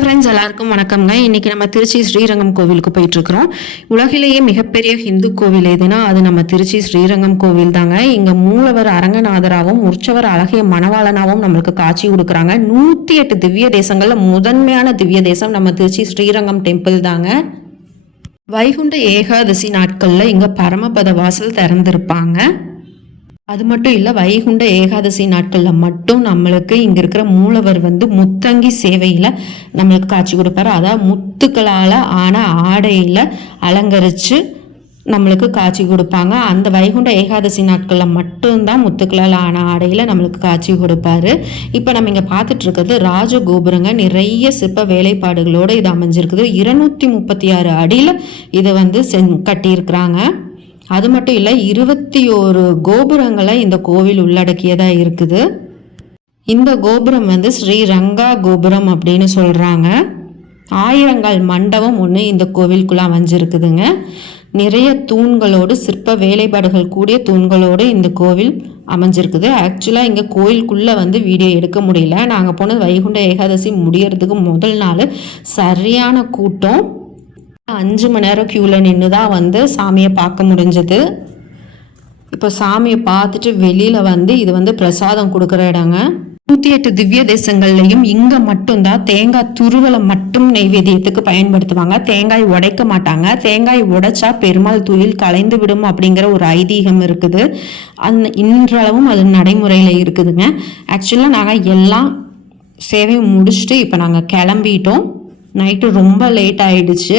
Friends எல்லாருக்கும் வணக்கம்ங்க. இன்னைக்கு நம்ம திருச்சி ஸ்ரீரங்கம் கோவிலுக்கு போயிட்டுருக்குறோம். உலகிலேயே மிகப்பெரிய ஹிந்து கோவில் எதுனா அது நம்ம திருச்சி ஸ்ரீரங்கம் கோவில் தாங்க இங்கே மூலவர் அரங்கநாதராகவும் உற்சவர் அழகிய மணவாளனாகவும் நம்மளுக்கு காட்சி கொடுக்குறாங்க. நூற்றி எட்டு திவ்ய தேசங்களில் முதன்மையான திவ்ய தேசம் நம்ம திருச்சி ஸ்ரீரங்கம் டெம்பிள் தாங்க வைகுண்ட ஏகாதசி நாட்களில் இங்கே பரமபத வாசல் திறந்திருப்பாங்க. அது மட்டும் இல்லை வைகுண்ட ஏகாதசி நாட்களில் மட்டும் நம்மளுக்கு இங்கே இருக்கிற மூலவர் வந்து முத்தங்கி சேவையில் நம்மளுக்கு காட்சி கொடுப்பாரு. அதாவது முத்துக்களால் ஆன ஆடையில் அலங்கரித்து நம்மளுக்கு காட்சி கொடுப்பாங்க. அந்த வைகுண்ட ஏகாதசி நாட்களில் மட்டும்தான் முத்துக்களால் ஆன ஆடையில் நம்மளுக்கு காட்சி கொடுப்பாரு. இப்போ நம்ம இங்கே பார்த்துட்டு இருக்கிறது ராஜகோபுரங்க நிறைய சிற்ப வேலைப்பாடுகளோடு இது அமைஞ்சிருக்குது. இருநூற்றி முப்பத்தி ஆறு அடியில் இதை வந்து செஞ் கட்டியிருக்கிறாங்க. அது மட்டும் இல்லை இருபத்தி ஓரு கோபுரங்களை இந்த கோவில் உள்ளடக்கியதாக இருக்குது. இந்த கோபுரம் வந்து ஸ்ரீ ரங்கா கோபுரம் அப்படின்னு சொல்கிறாங்க ஆயிரங்கால் மண்டபம் ஒன்று இந்த கோவிலுக்குள்ள அமைஞ்சிருக்குதுங்க. நிறைய தூண்களோடு சிற்ப வேலைப்பாடுகள் கூடிய தூண்களோடு இந்த கோவில் அமைஞ்சிருக்குது. ஆக்சுவலாக இங்கே கோயிலுக்குள்ளே வந்து வீடியோ எடுக்க முடியல. நாங்கள் போனது வைகுண்ட ஏகாதசி முடியறதுக்கு முதல் நாள். சரியான கூட்டம். அஞ்சு மணி நேரம் க்யூவில் நின்று தான் வந்து சாமியை பார்க்க முடிஞ்சது. இப்போ சாமியை பார்த்துட்டு வெளியில் வந்து இது வந்து பிரசாதம் கொடுக்குற இடங்க. நூற்றி எட்டு திவ்ய தேசங்கள்லையும் இங்கே மட்டும்தான் தேங்காய் துருவலை மட்டும் நெய்வேத்தியத்துக்கு பயன்படுத்துவாங்க. தேங்காய் உடைக்க மாட்டாங்க. தேங்காய் உடைச்சா பெருமாள் துயில் கலைந்து விடும் அப்படிங்கிற ஒரு ஐதீகம் இருக்குது. அந் இன்றளவும் அது நடைமுறையில் இருக்குதுங்க. ஆக்சுவலாக நாங்கள் எல்லாம் சேவையும் முடிச்சுட்டு இப்போ நாங்கள் கிளம்பிட்டோம். நைட்டு ரொம்ப லேட் ஆயிடுச்சு.